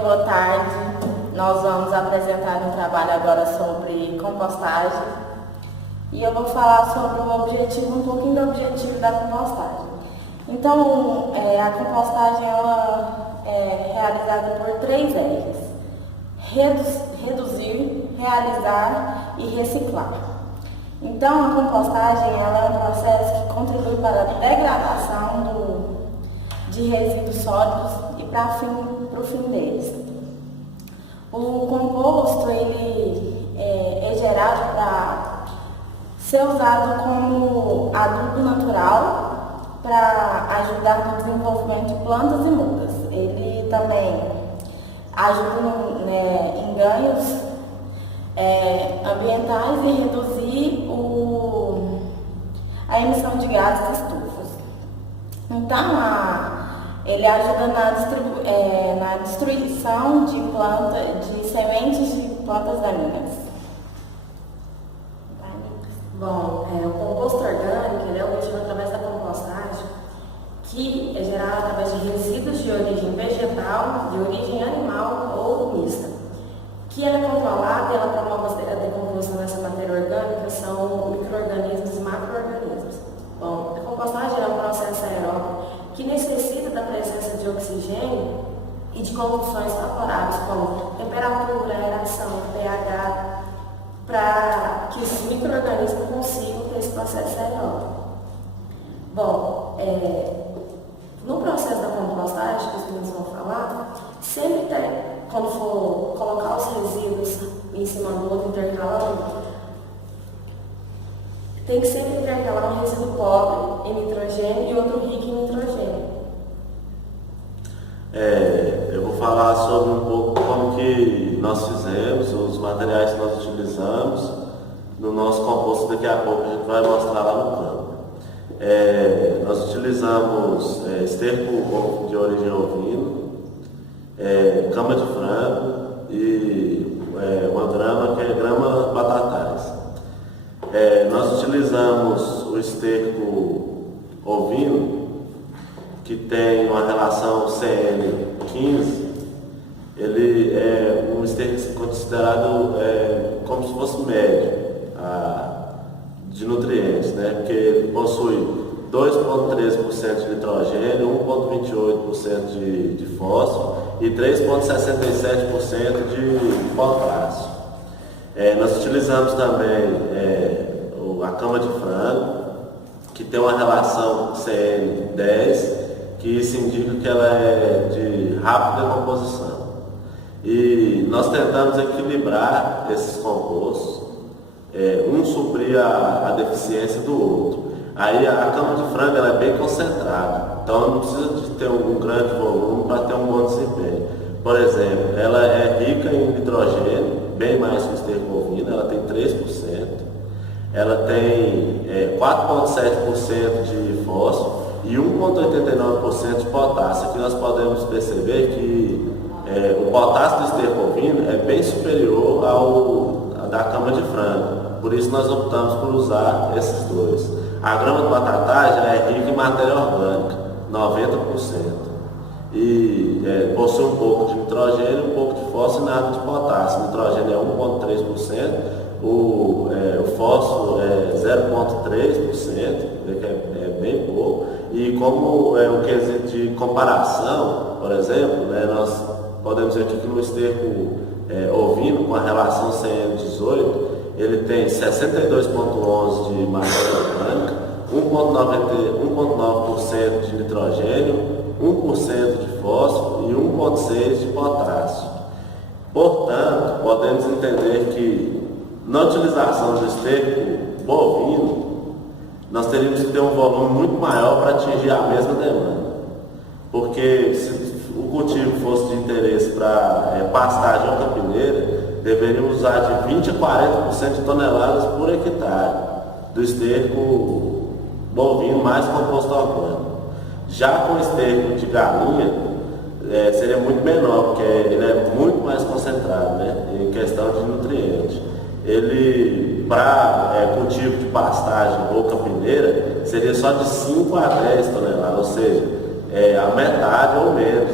boa tarde. Nós vamos apresentar um trabalho agora sobre compostagem e eu vou falar sobre um pouquinho do objetivo da compostagem. Então, a compostagem ela é realizada por 3 R's: reduzir, realizar e reciclar. Então, a compostagem ela é um processo que contribui para a degradação de resíduos sólidos e para o fim deles. O composto ele é gerado para ser usado como adubo natural para ajudar no desenvolvimento de plantas e mudas. Ele também ajuda em ganhos ambientais e reduzir a emissão de gases estufas. Então, ele ajuda na destruição de sementes de plantas daninhas. Bom, o composto orgânico ele é obtido através da compostagem, que é gerado através de resíduos de origem vegetal, de origem animal ou mista, que ela é controlada e ela promove a decomposição dessa matéria orgânica, são micro-organismos e macro-organismos. Bom, a compostagem é um processo aeróbico que necessita da presença de oxigênio e de condições favoráveis, como temperatura, aeração, pH, para que os micro-organismos consigam ter esse processo aeróbico. Bom, no processo da compostagem, que os meninos vão falar, sempre tem, quando for colocar os resíduos em cima do outro, intercalando, tem que sempre intercalar um resíduo pobre em nitrogênio e outro rico em nitrogênio. Eu vou falar sobre um pouco como que nós fizemos, os materiais que nós utilizamos no nosso composto. Daqui a pouco a gente vai mostrar lá no campo. Nós utilizamos esterco de origem ovina, cama de frango e uma grama que é grama batatais. Nós utilizamos o esterco ovino, que tem uma relação CN15. Ele é um esterco considerado como se fosse médio de nutrientes, né? Porque ele possui 2,13% de nitrogênio, 1,28% de fósforo e 3,67% de potássio. Nós utilizamos também a cama de frango, que tem uma relação CN10, que isso indica que ela é de rápida decomposição. E nós tentamos equilibrar esses compostos, um suprir a deficiência do outro. Aí a cama de frango ela é bem concentrada, então não precisa de ter um grande volume para ter um bom desempenho. Por exemplo, ela é rica em nitrogênio, bem mais que o esterco ovino, ela tem 3%, ela tem 4,7% de fósforo e 1,89% de potássio. Aqui nós podemos perceber que o potássio do esterco ovino é bem superior ao da cama de frango, por isso nós optamos por usar esses dois. A grama de batatais é rica em matéria orgânica, 90%. E possui um pouco de nitrogênio, um pouco de fósforo e nada de potássio. O nitrogênio é 1,3%, o fósforo é 0,3%, que é bem pouco. E como o quesito de comparação, por exemplo, nós podemos ver aqui que no esterco ovino, com a relação CN18, ele tem 62,11% de matéria orgânica, 1,9% de nitrogênio, 1% de fósforo e 1,6% de potássio. Portanto, podemos entender que na utilização do esterco bovino, nós teríamos que ter um volume muito maior para atingir a mesma demanda. Porque se o cultivo fosse de interesse para pastagem ou capineira, deveríamos usar de 20% a 40% de toneladas por hectare do esterco bovino mais composto orgânico. Já com esterco de galinha, seria muito menor, porque ele é muito mais concentrado, né, em questão de nutrientes. Ele, para cultivo de pastagem ou capineira, seria só de 5 a 10 toneladas, ou seja, a metade ou menos,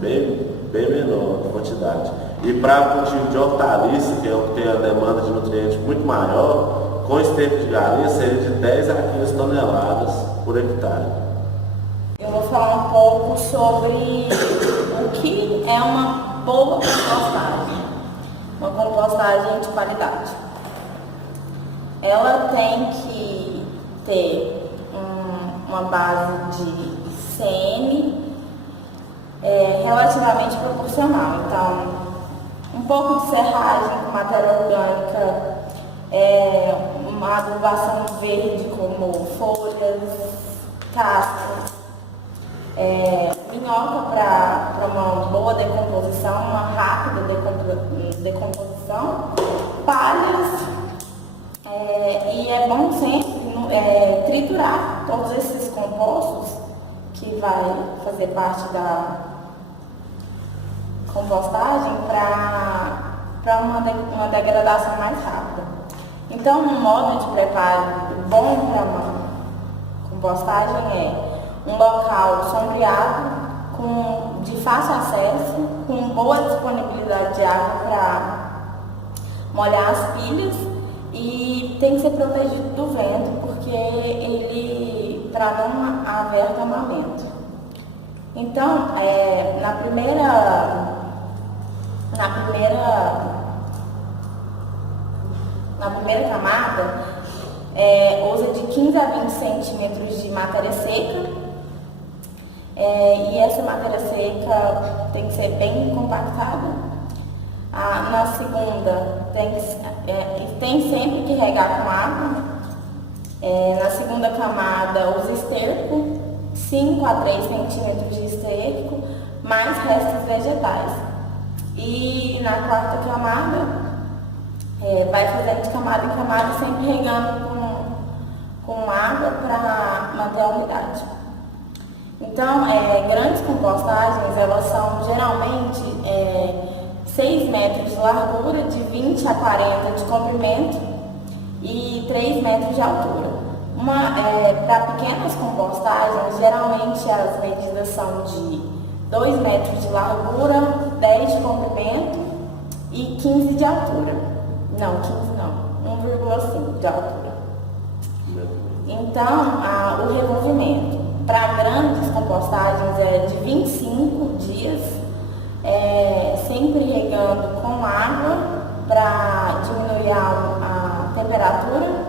né, bem menor a quantidade. E para cultivo de hortaliça, que é o que tem a demanda de nutrientes muito maior, com esterco de galinha seria de 10 a 15 toneladas por hectare. Eu vou falar um pouco sobre o que é uma boa compostagem, uma compostagem de qualidade. Ela tem que ter uma base de CM relativamente proporcional. Então, um pouco de serragem com matéria orgânica, uma adubação verde como folhas, cascas, minhoca para uma boa decomposição, uma rápida decomposição, palhas, e é bom sempre triturar todos esses compostos que vai fazer parte da compostagem para uma degradação mais rápida. Então, um modo de preparo bom para uma compostagem é um local sombreado, de fácil acesso, com boa disponibilidade de água para molhar as pilhas, e tem que ser protegido do vento, porque ele, para não haver acamamento. Então, na primeira camada, usa de 15 a 20 centímetros de matéria seca, e essa matéria seca tem que ser bem compactada. Na segunda, tem sempre que regar com água. Na segunda camada, usa esterco, 5 a 3 centímetros de esterco, mais restos vegetais. E na quarta camada, vai fazendo de camada em camada, sempre regando com água para manter a umidade. Então, grandes compostagens, elas são geralmente 6 metros de largura, de 20 a 40 de comprimento e 3 metros de altura. Para pequenas compostagens, geralmente as medidas são de 2 metros de largura, 10 de comprimento e 15 de altura. Não, 15 não, 1,5 de altura. Então, o revolvimento para grandes compostagens é de 25 dias, sempre regando com água para diminuir a temperatura.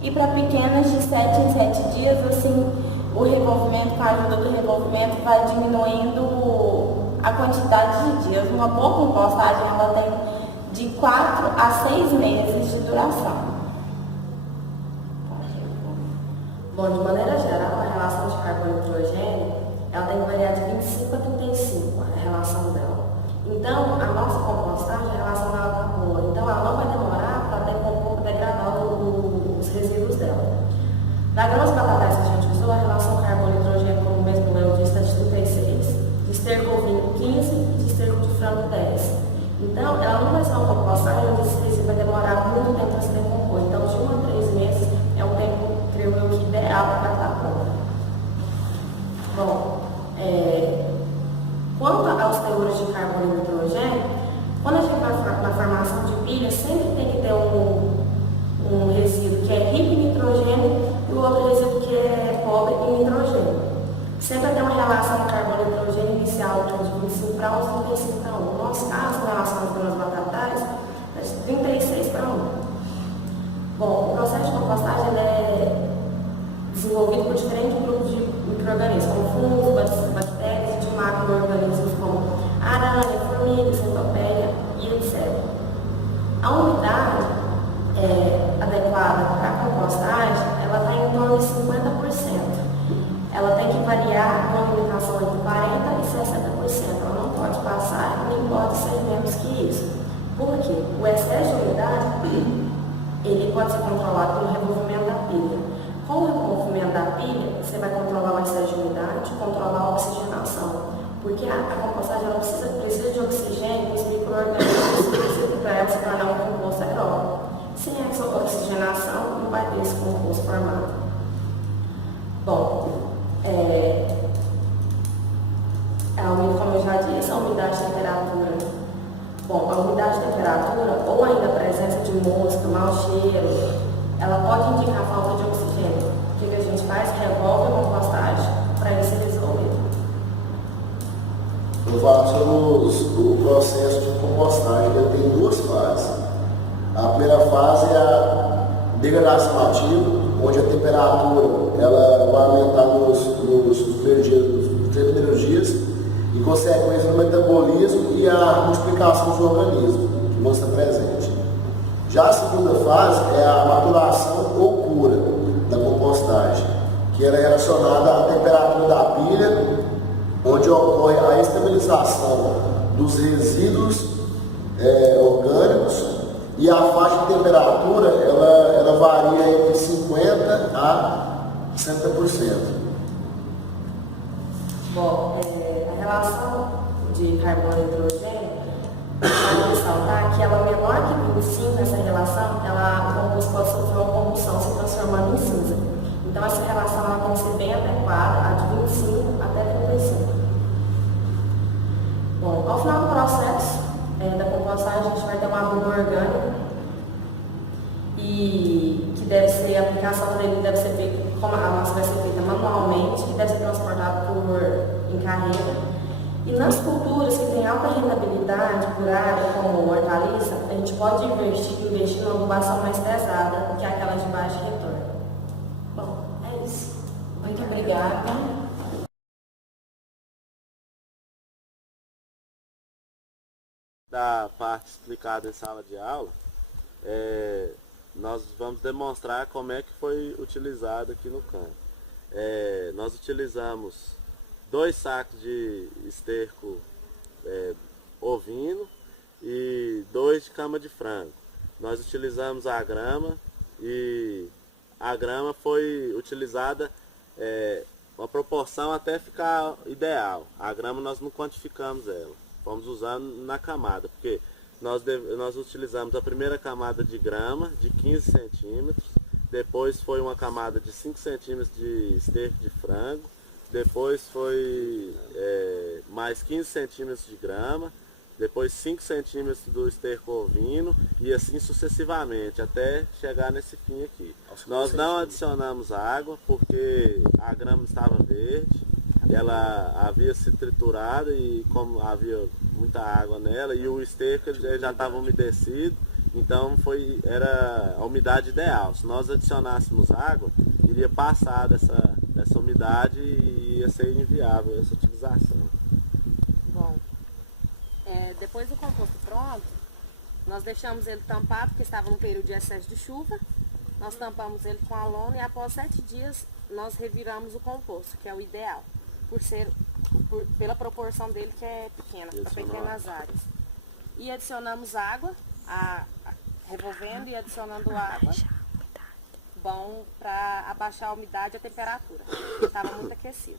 E para pequenas, de 7 em 7 dias, assim, o revolvimento, com a ajuda do revolvimento, vai diminuindo a quantidade de dias. Uma boa compostagem, ela tem de 4 a 6 meses de duração. Bom, de maneira geral, a relação de carbono e nitrogênio, ela tem que variar de 25 a 35, a relação dela. Então, a nossa compostagem, a relação dela está boa. Então, ela não vai demorar para degradar os resíduos dela. Na grãos batatais que a gente usou, a relação carbono e nitrogênio, como mesmo o Léo disse, está de 36, de esterco ovino 15 e de esterco de frango 10. Então, ela não vai ser uma compostagem onde esse resíduo vai demorar muito tempo para se decompor. Então, de 1 a 3 meses é um tempo, creio eu, que ideal para estar pronto. Bom, quanto aos teores de carbono e nitrogênio, quando a gente vai na formação de pilha, sempre tem que ter um resíduo que é rico em nitrogênio e o outro resíduo que é pobre em nitrogênio. Sempre tem uma relação de carbono e nitrogênio inicial de 25 para 1 e 35 para 1. No nosso caso, em relação às grãos batatais, é de 36 para 1. Bom, o processo de compostagem é desenvolvido por diferentes grupos de micro-organismos, como fungos, bactérias e de macro-organismos como aranha, formiga, centopeia e etc. A umidade adequada para a compostagem, ela está em torno de 50%. Ela tem que variar com limitação entre 40% e 60%. Ela não pode passar nem pode ser menos que isso. Por quê? O excesso de umidade ele pode ser controlado pelo revolvimento da pilha. Com o revolvimento da pilha, você vai controlar o excesso de umidade, controlar a oxigenação. Porque a compostagem ela precisa de oxigênio, os micro-organismos para ela se tornar um composto aeróbico. Sem essa oxigenação, não vai ter esse composto formado. Bom, como eu já disse, a umidade e temperatura? Bom, a umidade e temperatura, ou ainda a presença de mosca, mau cheiro, ela pode indicar falta de oxigênio. O que a gente faz? Revolve a compostagem para ele ser resolvido. Eu falo sobre o processo de compostagem, ele tem duas fases. A primeira fase é a degradação ativa, onde a temperatura ela vai aumentar nos três primeiros dias, e consequência no metabolismo e a multiplicação do organismo, que vão estar presentes. Já a segunda fase é a maturação ou cura da compostagem, que ela é relacionada à temperatura da pilha, onde ocorre a estabilização dos resíduos orgânicos, e a faixa de temperatura ela varia entre 50% a 60%. Bom, a relação de carbono e hidrogênio, vale ressaltar que ela é menor que 25, essa relação, o composto pode sofrer uma combustão se transformando em cinza. Então essa relação ela tem que ser bem adequada, a de 25 até 35. Bom, ao final do processo da compostagem, a gente vai ter uma adubo orgânico e que deve ser, a aplicação dele deve ser feita, como a massa vai ser feita manualmente, que deve ser transportado em carreta. E nas culturas que têm alta rentabilidade por área, como hortaliça, a gente pode investir numa adubação mais pesada, que é aquela de baixo retorno. Bom, é isso. Muito obrigada. Da parte explicada em sala de aula, nós vamos demonstrar como é que foi utilizado aqui no campo. Nós utilizamos 2 sacos de esterco ovino e 2 de cama de frango. Nós utilizamos a grama, e a grama foi utilizada uma proporção até ficar ideal. A grama nós não quantificamos ela, fomos usando na camada, porque nós utilizamos a primeira camada de grama de 15 centímetros, depois foi uma camada de 5 centímetros de esterco de frango, depois foi mais 15 centímetros de grama, depois 5 centímetros do esterco ovino, e assim sucessivamente, até chegar nesse fim aqui. Nós não adicionamos água, porque a grama estava verde, ela havia se triturado, e como havia muita água nela, e o esterco ele já estava umedecido, então era a umidade ideal. Se nós adicionássemos água, iria passar dessa umidade e ia ser inviável essa utilização. Bom, depois do composto pronto, nós deixamos ele tampado, porque estava num período de excesso de chuva. Nós tampamos ele com a lona e após 7 dias nós reviramos o composto, que é o ideal, pela proporção dele que é pequena, para pequenas áreas. E adicionamos água, revolvendo e adicionando água, bom para abaixar a umidade e a temperatura, estava muito aquecido.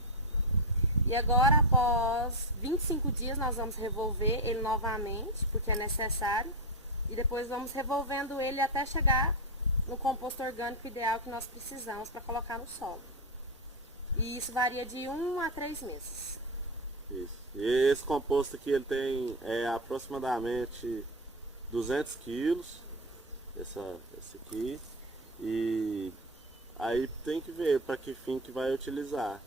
E agora, após 25 dias, nós vamos revolver ele novamente, porque é necessário, e depois vamos revolvendo ele até chegar no composto orgânico ideal que nós precisamos para colocar no solo. E isso varia de 1 a 3 meses. Isso. E esse composto aqui ele tem aproximadamente 200 quilos, esse aqui, e aí tem que ver para que fim que vai utilizar.